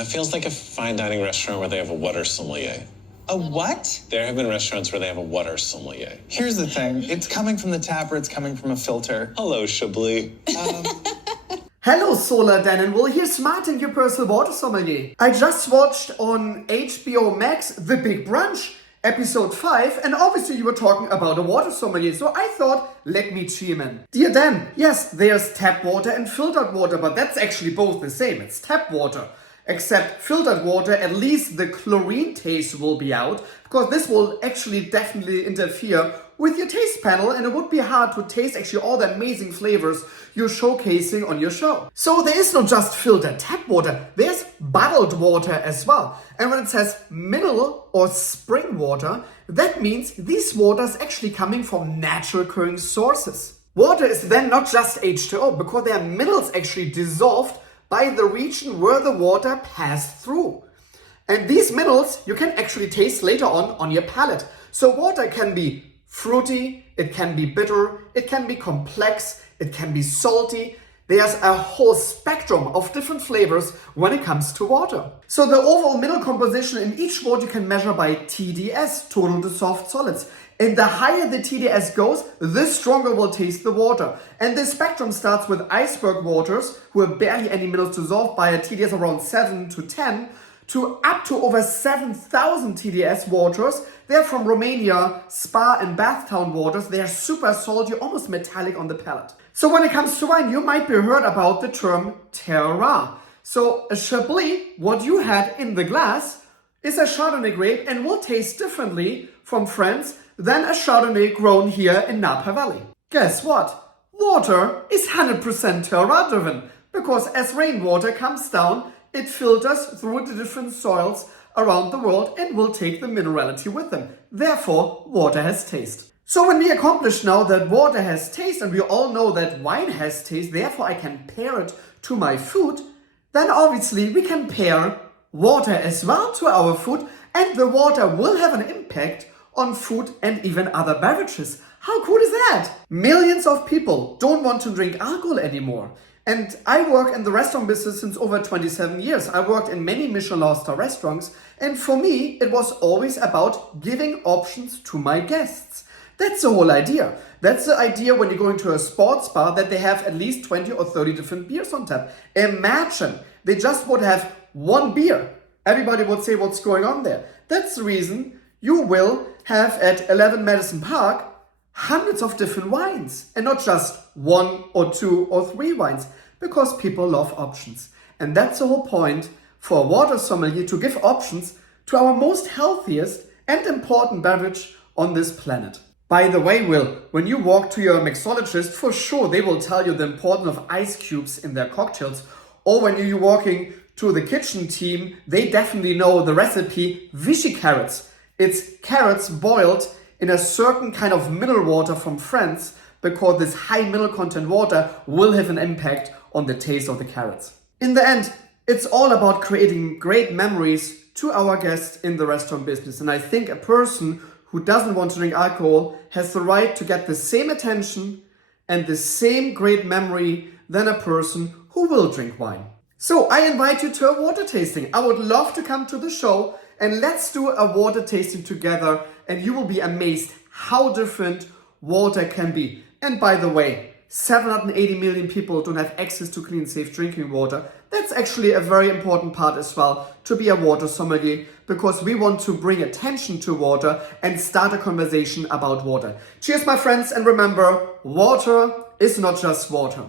It feels like a fine dining restaurant where they have a water sommelier. A what? There have been restaurants where they have a water sommelier. Here's the thing. It's coming from the tap or it's coming from a filter. Hello, Chablis. Hello Sohla, Dan and Will. Here's Martin, your personal water sommelier. I just watched on HBO Max The Big Brunch, episode 5, and obviously you were talking about a water sommelier, so I thought, let me chime in. Dear Dan, yes, there's tap water and filtered water, but that's actually both the same. It's tap water. Except filtered water, at least the chlorine taste will be out, because this will actually definitely interfere with your taste panel, and it would be hard to taste actually all the amazing flavors you're showcasing on your show. So there is not just filtered tap water, there's bottled water as well. And when it says mineral or spring water, that means these water is actually coming from natural occurring sources. Water is then not just H2O, because there are minerals actually dissolved by the region where the water passed through. And these minerals you can actually taste later on your palate. So water can be fruity, it can be bitter, it can be complex, it can be salty. There's a whole spectrum of different flavors when it comes to water. So the overall mineral composition in each water you can measure by TDS, total dissolved solids. And the higher the TDS goes, the stronger will taste the water. And this spectrum starts with iceberg waters, who have barely any minerals dissolved by a TDS around 7 to 10, to up to over 7,000 TDS waters. They're from Romania, spa and bath town waters. They are super salty, almost metallic on the palate. So when it comes to wine, you might be heard about the term terroir. So a Chablis, what you had in the glass, is a Chardonnay grape and will taste differently from France than a Chardonnay grown here in Napa Valley. Guess what? Water is 100% terroir driven, because as rainwater comes down, it filters through the different soils around the world and will take the minerality with them. Therefore, water has taste. So when we accomplish now that water has taste, and we all know that wine has taste, therefore I can pair it to my food, then obviously we can pair water as well to our food, and the water will have an impact on food and even other beverages. How cool is that? Millions of people don't want to drink alcohol anymore. And I work in the restaurant business since over 27 years. I worked in many Michelin star restaurants, and for me, it was always about giving options to my guests. That's the whole idea. That's the idea when you go into a sports bar, that they have at least 20 or 30 different beers on tap. Imagine they just would have one beer. Everybody would say, what's going on there? That's the reason you will have at 11 Madison Park hundreds of different wines, and not just 1 or 2 or 3 wines, because people love options. And that's the whole point for a water sommelier, to give options to our most healthiest and important beverage on this planet. By the way, Will, when you walk to your mixologist, for sure they will tell you the importance of ice cubes in their cocktails. Or when you're walking to the kitchen team, they definitely know the recipe Vichy carrots. It's carrots boiled in a certain kind of mineral water from France, because this high mineral content water will have an impact on the taste of the carrots. In the end, it's all about creating great memories to our guests in the restaurant business. And I think a person who doesn't want to drink alcohol has the right to get the same attention and the same great memory than a person who will drink wine. So I invite you to a water tasting. I would love to come to the show, and let's do a water tasting together, and you will be amazed how different water can be. And by the way, 780 million people don't have access to clean, safe drinking water. That's actually a very important part as well to be a water sommelier, because we want to bring attention to water and start a conversation about water. Cheers, my friends, and remember, water is not just water.